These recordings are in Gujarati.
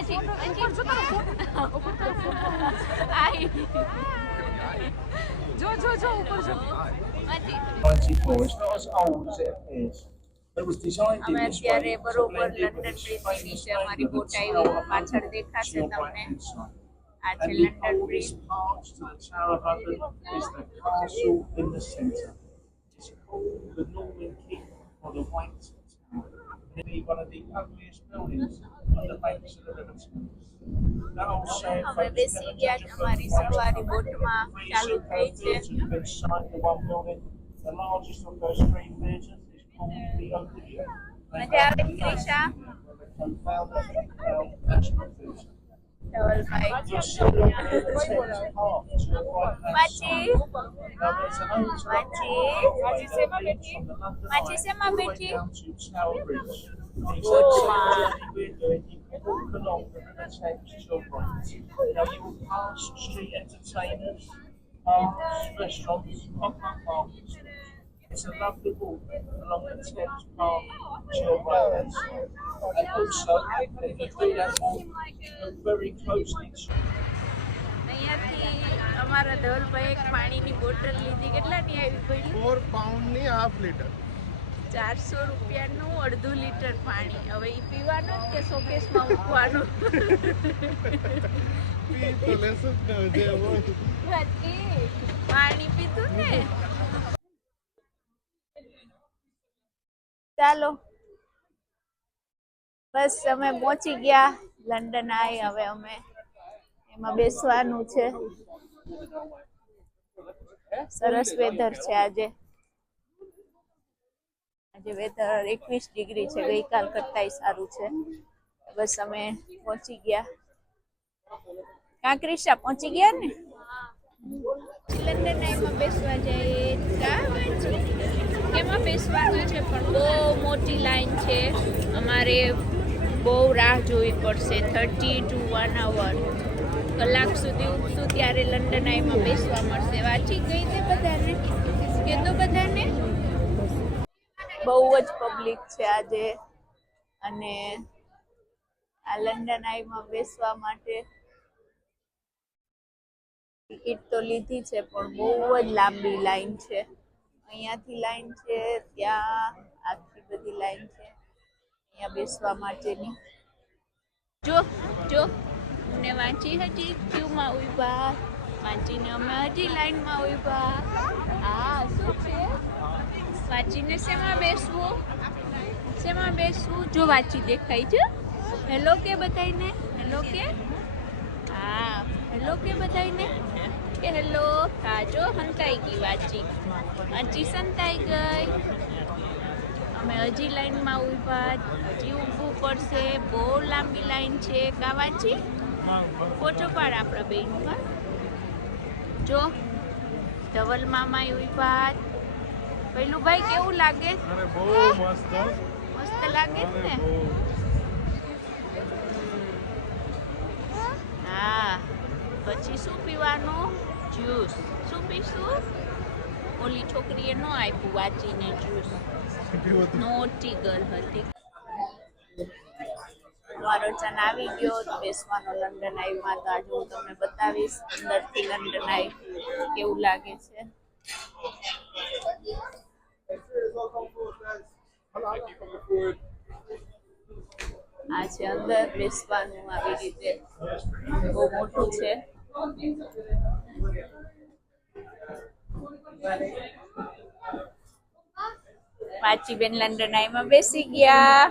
It's not as old as it appears. It was designed in this way to blend in with its famous name of the Tower of London, Seal Bright inside. And the oldest part to the Tower of London is the castle in the centre. It's called the Norman Keep or the White Tower. It's one of the ugliest buildings on the banks of the River Thames. That old saying, અમે બેસી ગયા અમારી સવારી બોટમાં ચાલુ થઈ છે. inside the one building. The largest of those three theatres is called the Odeon. મજા આવે Krisha? Co-founder of National Theatre. Dhavalbhai You'll see on the Thames Park to the right-hand Machhi side. Now there's an old માછી માછી શેમાં બેઠી? down to Tower Bridge. The exact same journey we're doing, you can walk along the River Thames to your right. Now you will pass street entertainers, bars, restaurants, pop-up parking stalls. It's a lovely walk along the Thames Park to your right hand side. And also, if you do that walk, look very closely to અહીંયાથી અમારા ધવલભાઈ એક પાણીની બોટલ લીધી. કેટલાની આવી પડી? £4 હાફ લીટર 400 રૂપિયાનું અડધું લીટર પાણી. હવે ઈ પીવાનું કે શોકેસમાં મૂકવાનું? તો લેશું જ ને જે હોય. બાકી પાણી પીધું ને. ચાલો બસ અમે પહોંચી ગયા લંડન આઈ. હવે અમે એમાં બેસવાનું છે. સરસ વેધર છે આજે. આજે વેધર 21 ડિગ્રી છે, ગઈકાલ કરતાંય સારું છે. બસ અમે પહોંચી ગયા. કાંકરીશા પહોંચી ગયા ને? લંડન આઈમાં બેસવા જઈએ. કેમાં બેસવાનું છે પણ બહુ મોટી લાઈન છે. અમારે બહુ રાહ જોવી પડશે, 30 to 1 hour. કલાક સુધી ઉઠશું ત્યારે લંડન આઈમાં બેસવા મળશે. વાંચી ગઈ તે બધાને કે તો બધાને બહુ જ પબ્લિક છે આજે. અને આ લંડન આઈમાં બેસવા માટે ટિકિટ તો લીધી છે પણ બહુ જ લાંબી લાઈન છે. અહીંયાથી લાઈન છે, ત્યાં આખી બધી લાઈન છે અહીંયા બેસવા માટેની. જો જો મને વાંચી હજી ક્યુમાં ઉભા, વાંચીને અમે હજી લાઈનમાં ઉભા. હા શું છે? વાંચીને શેમાં બેસવું? શેમાં બેસવું? જો વાંચી દેખાય છે. હેલો કે બધાને? હેલો કે? હા હેલો કે બધાને? કે હેલો. હા જો હંતાઈ ગઈ વાંચી. વાંચી સંતાઈ ગઈ. અમે હજી લાઈનમાં ઉભા, હજી ઊભું પડશે. બહુ લાંબી લાઈન છે. કા વાંચી? ફોટો પાડ આપણા બેનમાં. જો ધવલ મામા ઉભા. પેલું ભાઈ કેવું લાગે? અરે બહુ મસ્ત મસ્ત લાગે ને? હા પછી શું પીવાનું? જ્યુસ. શું પીશું? ઓલી છોકરીએ ન આપ્યું વાંચીને જ્યુસ. નોટી ગર્લ હતી. અમારો ચન આવી ગયો બેસવાનો લંડન આઈમાં. તો આજે હું તમને બતાવીશ અંદરથી લંડન આઈ કેવું લાગે છે. આ છે અંદર બેસવાનું. આવી રીતે બહુ મોટું છે. પાચીબેન લંડન આઈમાં બેસી ગયા.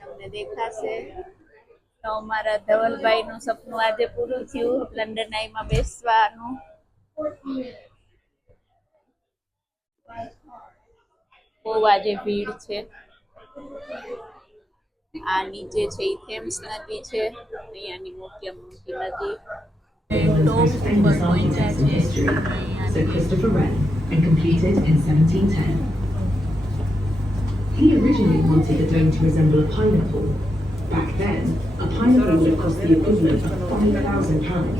તમને દેખાશે તો અમારા ધવલભાઈ નું સપનું આજે પૂરું થયું, લંડન આઈમાં બેસવાનું. બહુ આજે ભીડ છે. આ નીચે છે એ થેમ્સ નદી છે. અહીંયાની મોટી મોટી નદી. Sir Christopher Wren and completed in 1710. He originally wanted the dome to resemble a pineapple. Back then, a pineapple would have cost the equivalent of £5,000.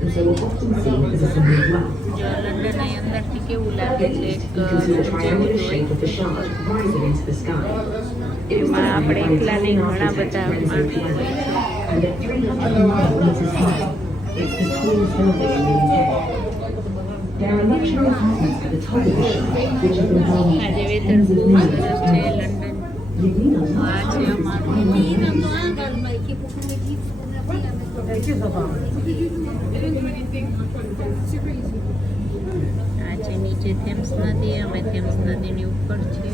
and so are often seen as a symbol of wealth. જો લંડન અહીં અંદરથી કેવું લાગે છે You એક can see the જેવું triangular જ shape of the shard rising into the sky. It was એમાં આપણે designed by એકલા નહીં Italian ઘણા architect બધા Renzo માણસો Piano, હોય છે. and at 309 meters high, it's the tallest building in the UK. There are luxury apartments at the top of the shard, which have been held in આજે વેધર tens of બહુ millions સરસ of છે pounds. London. You need a તો આ છે અમારું આ છે નીચે થેમ્સ નદી, અમે થેમ્સ નદીની ઉપર છીએ.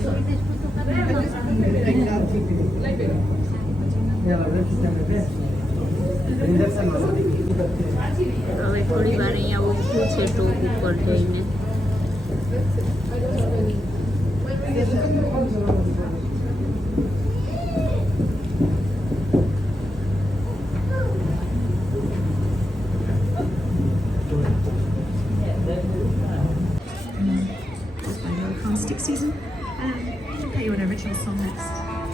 હવે થોડી વાર અહીંયા ઊભું છે ટોપ ઉપર જઈને. Stick season. I'll play you an original song next.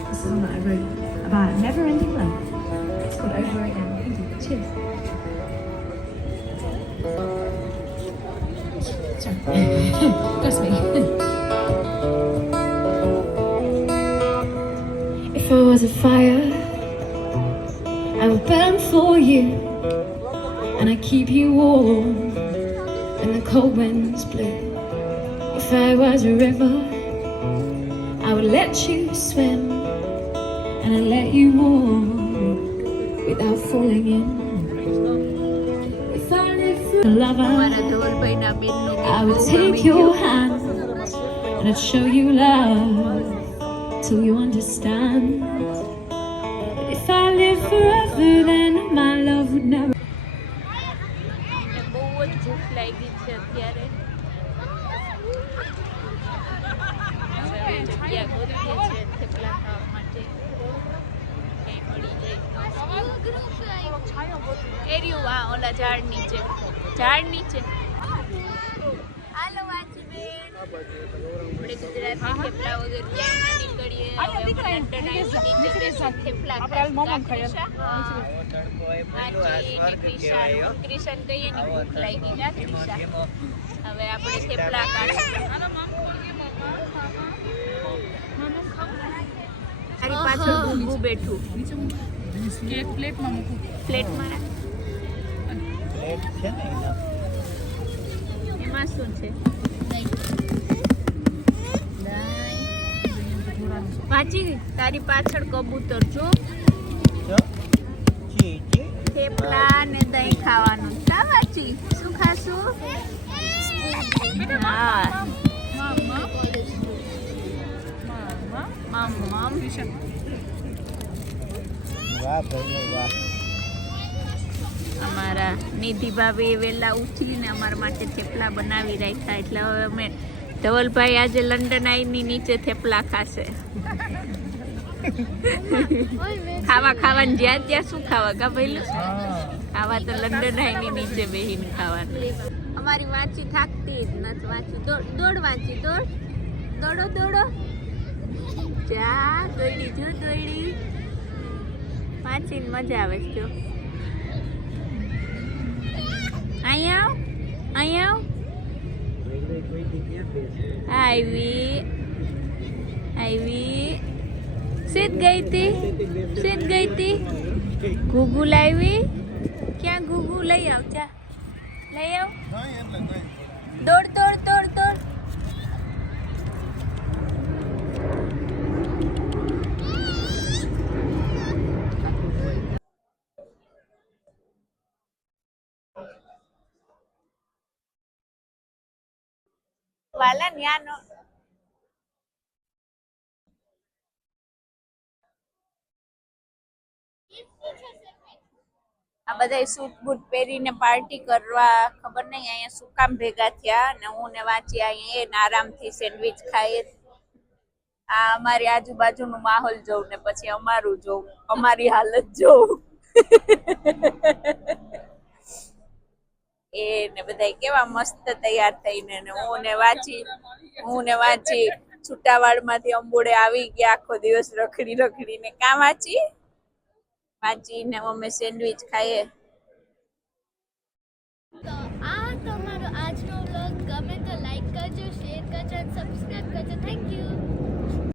This is one that I wrote about never-ending love. It's called Over Again. Cheers. Sorry. That's me. If I was a fire, I would burn for you, and I keep you warm when the cold winds blow. If I was a river, I would let you swim, and I'd let you walk without falling in. If I lived for a lover, અમારા ધવલભાઈના બેનનું I would ગીત બહુ take ગમી your ગયું. hand, and I'd show you love till you understand. But if I lived forever, then my love would never. મને બહુ જ ભૂખ લાગી છે અત્યારે. હવે જગ્યા ગોતીએ છે થેપલા ખાવા માટે. ક્યાંય મળી જાય. એર્યું આ ઓલા ઝાડ નીચે. ઝાડ નીચે. હાલો વાંચીબેન. આપણે ગુજરાતી થેપલા વગર ક્યાંય ના નીકળીએ. હવે લંડન આવી નીચે બેસી થેપલા ખાઈશું. વાંચી ને ક્રિશન કહીએ ને ભૂખ લાગી ના ક્રિશા. હવે આપણે થેપલા કાઢીશું. તારી પાછળ ગુંગુ બેઠું. પ્લેટમાં રાખ. એમાં શું છે? વાંચી તારી પાછળ કબૂતર જો. થેપલા ને દહીં ખાવાનું. કા વાંચી શું ખાશું? હા અમારા નિધિ ભાભી વહેલા ઉઠીને અમારા માટે થેપલા બનાવી રાખ્યા. એટલે હવે અમે ધવલભાઈ આજે લંડન આવીને નીચે થેપલા ખાશે. ખાવાનું જ્યાં ત્યાં શું ખાવા કા ભઈલું? ખાવા તો લંડન આવીને નીચે બેહીને ખાવાનું. અમારી વાંચી થાકતી જ નથી. વાંચી દોડ વાંચી દોડ. દોડો દોડો. જા દોડી જો દોડી. વાંચીને મજા આવે છે જો. અહીંયા આવ. અહીંયા આવ. આવી આવી. સીધ ગઈ તી. સીધ ગઈ તી. ઘૂઘુ લાવી. ક્યાં ઘૂઘુ? લઈ આવ. જા લઈ આવ. દોડ દોડ દોડ દોડ. વાલા ન્યાનો આ બધા સૂટ બૂટ પહેરીને પાર્ટી કરવા ખબર નહીં અહીંયા શું કામ ભેગા થયા. ને હું ને વાંચી અહીંયા આરામથી સેન્ડવિચ ખાઈએ. આ અમારી આજુબાજુનું માહોલ જોઉં ને પછી અમારું જોઉં, અમારી હાલત જોઉં. એ ને બધા કેવા મસ્ત તૈયાર થઈને ને હું ને વાંચી છૂટાવાડમાંથી અંબોડે આવી ગયા. આખો દિવસ રખડી રખડીને કાં વાંચીને અમે સેન્ડવિચ ખાઈએ. The